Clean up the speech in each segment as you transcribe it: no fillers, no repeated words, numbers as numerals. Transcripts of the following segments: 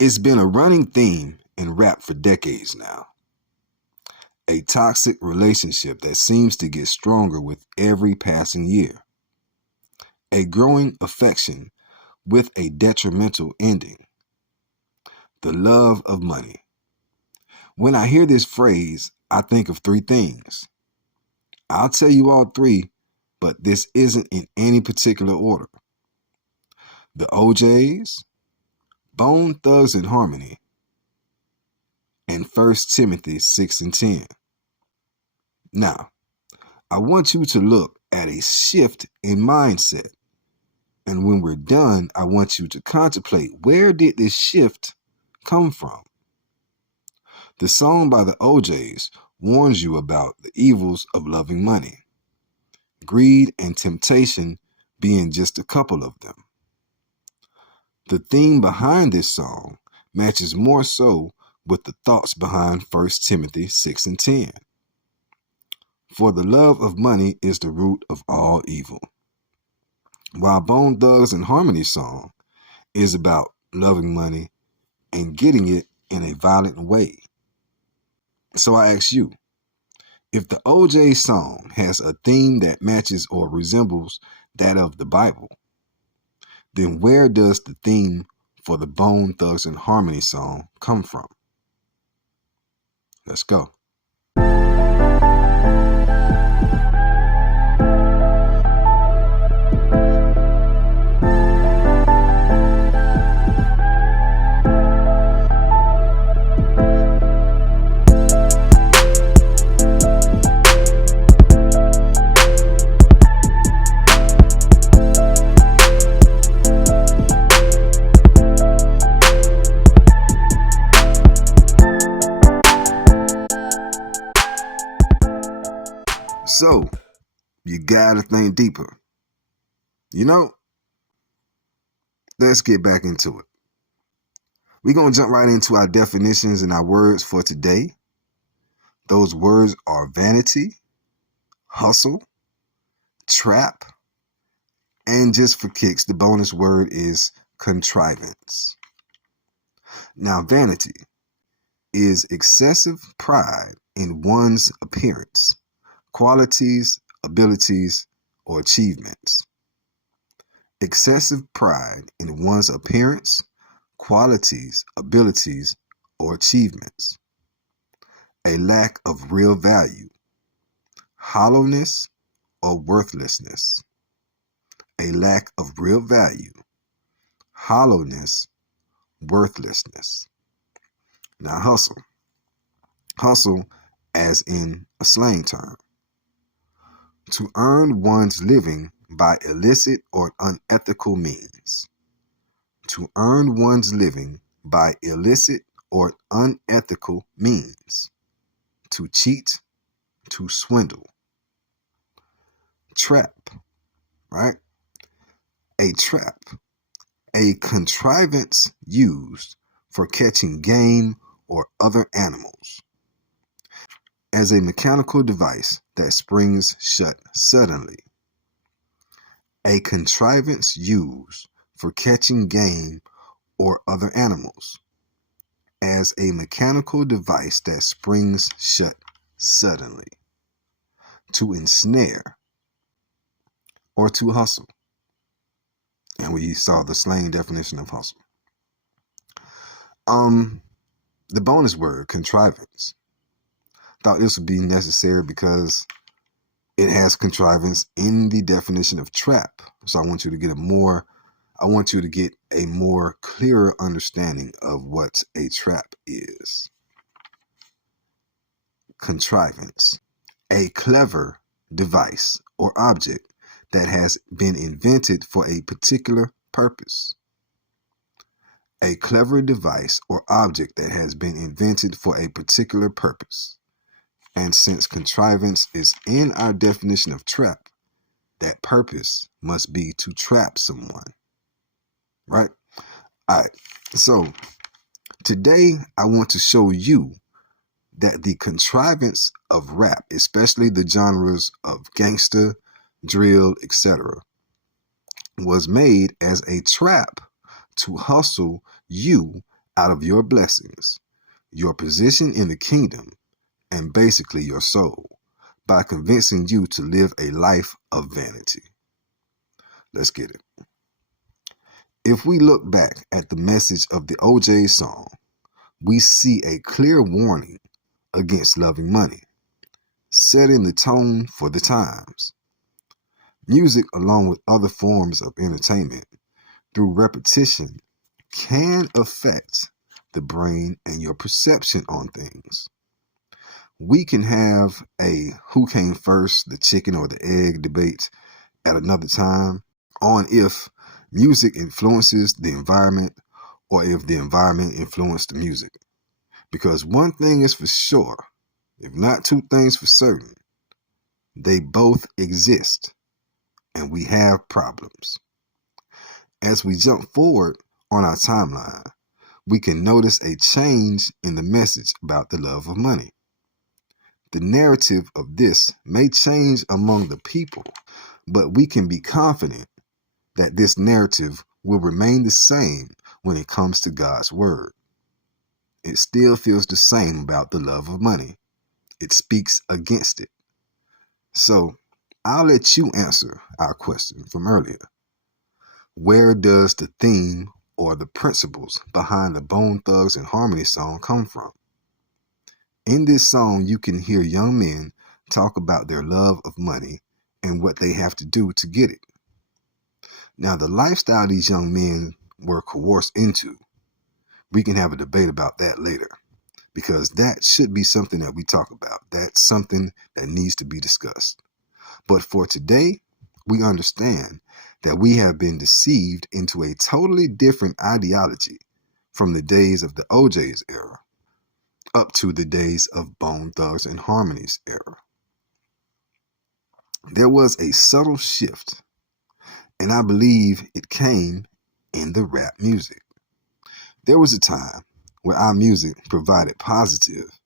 It's been a running theme in rap for decades now. A toxic relationship that seems to get stronger with every passing year. A growing affection with a detrimental ending. The love of money. When I hear this phrase, I think of three things. I'll tell you all three, but this isn't in any particular order. The OJs, Bone Thugs and Harmony, and 1 Timothy 6 and 10. Now, I want you to look at a shift in mindset. And when we're done, I want you to contemplate, where did this shift come from? The song by the OJs warns you about the evils of loving money, greed and temptation being just a couple of them. The theme behind this song matches more so with the thoughts behind 1 Timothy 6 and 10. For the love of money is the root of all evil. While Bone Thugs and Harmony song is about loving money and getting it in a violent way. So I ask you, if the OJ song has a theme that matches or resembles that of the Bible, then where does the theme for the Bone Thugs and Harmony song come from? Let's go. So, you gotta think deeper. Let's get back into it. We're gonna jump right into our definitions and our words for today. Those words are vanity, hustle, trap, and just for kicks, the bonus word is contrivance. Now, vanity is excessive pride in one's appearance, qualities, abilities, or achievements. Excessive pride in one's appearance, qualities, abilities, or achievements. A lack of real value, hollowness, or worthlessness. A lack of real value, hollowness, worthlessness. Now, hustle. Hustle as in a slang term. To earn one's living by illicit or unethical means. To earn one's living by illicit or unethical means. To cheat, to swindle. Trap, right? A trap, a contrivance used for catching game or other animals. As a mechanical device that springs shut suddenly. A contrivance used for catching game or other animals. As a mechanical device that springs shut suddenly. To ensnare or to hustle. And we saw the slang definition of hustle. The bonus word, contrivance. Thought this would be necessary because it has contrivance in the definition of trap. So I want you to get a more clearer understanding of what a trap is. Contrivance, a clever device or object that has been invented for a particular purpose. A clever device or object that has been invented for a particular purpose. And since contrivance is in our definition of trap, that purpose must be to trap someone. Right? All right. So today I want to show you that the contrivance of rap, especially the genres of gangster, drill, etc., was made as a trap to hustle you out of your blessings, your position in the kingdom, and basically your soul by convincing you to live a life of vanity. Let's get it. If we look back at the message of the OJ song, we see a clear warning against loving money, setting the tone for the times. Music, along with other forms of entertainment, through repetition, can affect the brain and your perception on things. We can have a who came first, the chicken or the egg debate at another time on if music influences the environment or if the environment influenced the music. Because one thing is for sure, if not two things for certain, they both exist and we have problems. As we jump forward on our timeline, we can notice a change in the message about the love of money. The narrative of this may change among the people, but we can be confident that this narrative will remain the same when it comes to God's word. It still feels the same about the love of money. It speaks against it. So I'll let you answer our question from earlier. Where does the theme or the principles behind the Bone Thugs and Harmony song come from? In this song, you can hear young men talk about their love of money and what they have to do to get it. Now, the lifestyle these young men were coerced into, we can have a debate about that later, because that should be something that we talk about. That's something that needs to be discussed. But for today, we understand that we have been deceived into a totally different ideology from the days of the OJ's era up to the days of Bone Thugs and Harmony's era. There was a subtle shift, and I believe it came in the rap music. There was a time where our music provided positive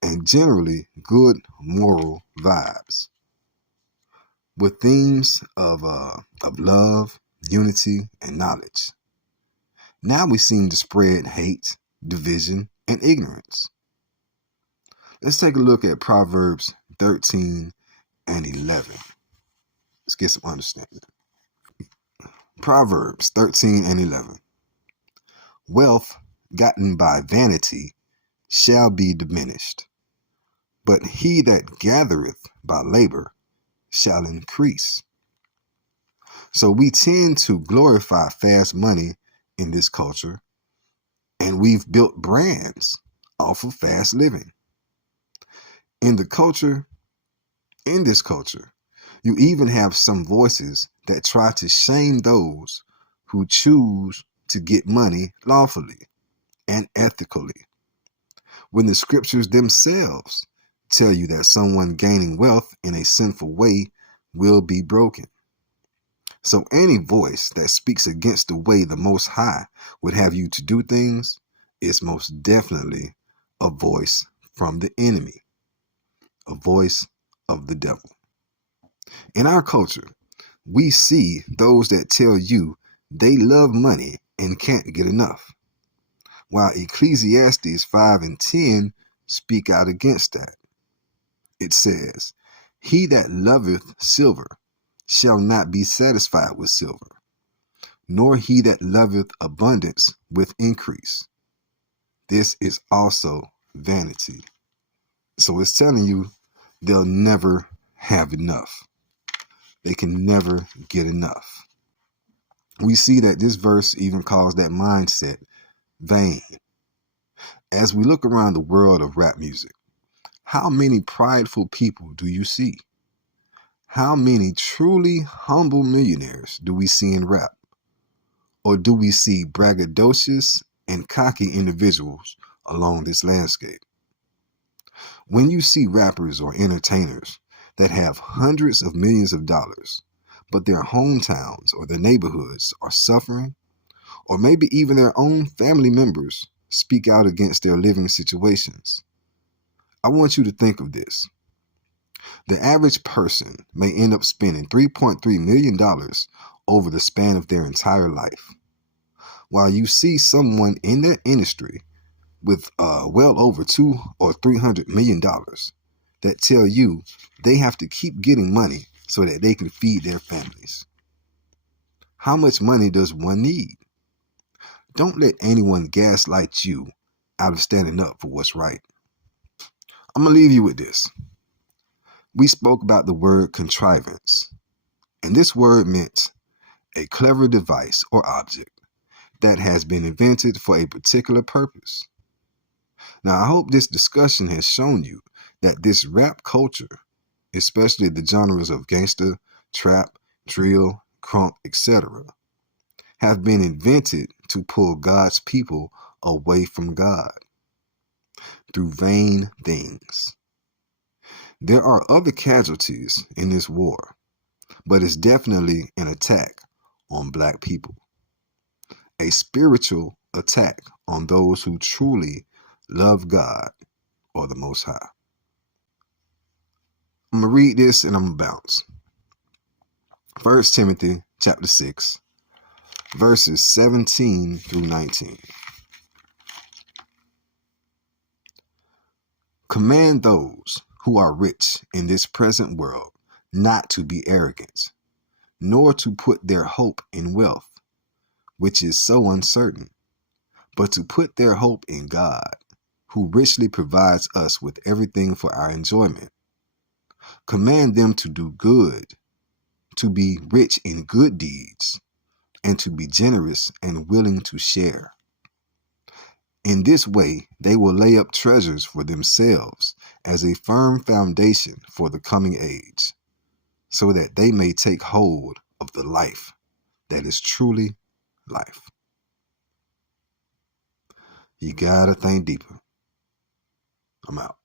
and generally good moral vibes, with themes of love, unity, and knowledge. Now we seem to spread hate, division, and ignorance. Let's take a look at Proverbs 13 and 11. Let's get some understanding. Proverbs 13 and 11. Wealth gotten by vanity shall be diminished, but he that gathereth by labor shall increase. So we tend to glorify fast money in this culture, and we've built brands off of fast living. In this culture, you even have some voices that try to shame those who choose to get money lawfully and ethically, when the scriptures themselves tell you that someone gaining wealth in a sinful way will be broken. So any voice that speaks against the way the Most High would have you to do things is most definitely a voice from the enemy, a voice of the devil. In our culture, we see those that tell you they love money and can't get enough, while Ecclesiastes 5 and 10 speak out against that. It says, he that loveth silver shall not be satisfied with silver, nor he that loveth abundance with increase. This is also vanity. So it's telling you they'll never have enough. They can never get enough. We see that this verse even calls that mindset vain. As we look around the world of rap music, how many prideful people do you see? How many truly humble millionaires do we see in rap? Or do we see braggadocious and cocky individuals along this landscape? When you see rappers or entertainers that have hundreds of millions of dollars, but their hometowns or their neighborhoods are suffering, or maybe even their own family members speak out against their living situations, I want you to think of this. The average person may end up spending $3.3 million over the span of their entire life. while you see someone in that industry with well over $200 or $300 million that tell you they have to keep getting money so that they can feed their families. How much money does one need? Don't let anyone gaslight you out of standing up for what's right. I'm going to leave you with this. We spoke about the word contrivance, and this word meant a clever device or object that has been invented for a particular purpose. Now, I hope this discussion has shown you that this rap culture, especially the genres of gangster, trap, drill, crunk, etc., have been invented to pull God's people away from God through vain things. There are other casualties in this war, but it's definitely an attack on Black people, a spiritual attack on those who truly love God or the Most High. I'm going to read this and I'm going to bounce. 1 Timothy chapter 6, verses 17 through 19. Command those who are rich in this present world not to be arrogant, nor to put their hope in wealth, which is so uncertain, but to put their hope in God, who richly provides us with everything for our enjoyment. Command them to do good, to be rich in good deeds, and to be generous and willing to share. In this way, they will lay up treasures for themselves as a firm foundation for the coming age, so that they may take hold of the life that is truly life. You gotta think deeper. I'm out.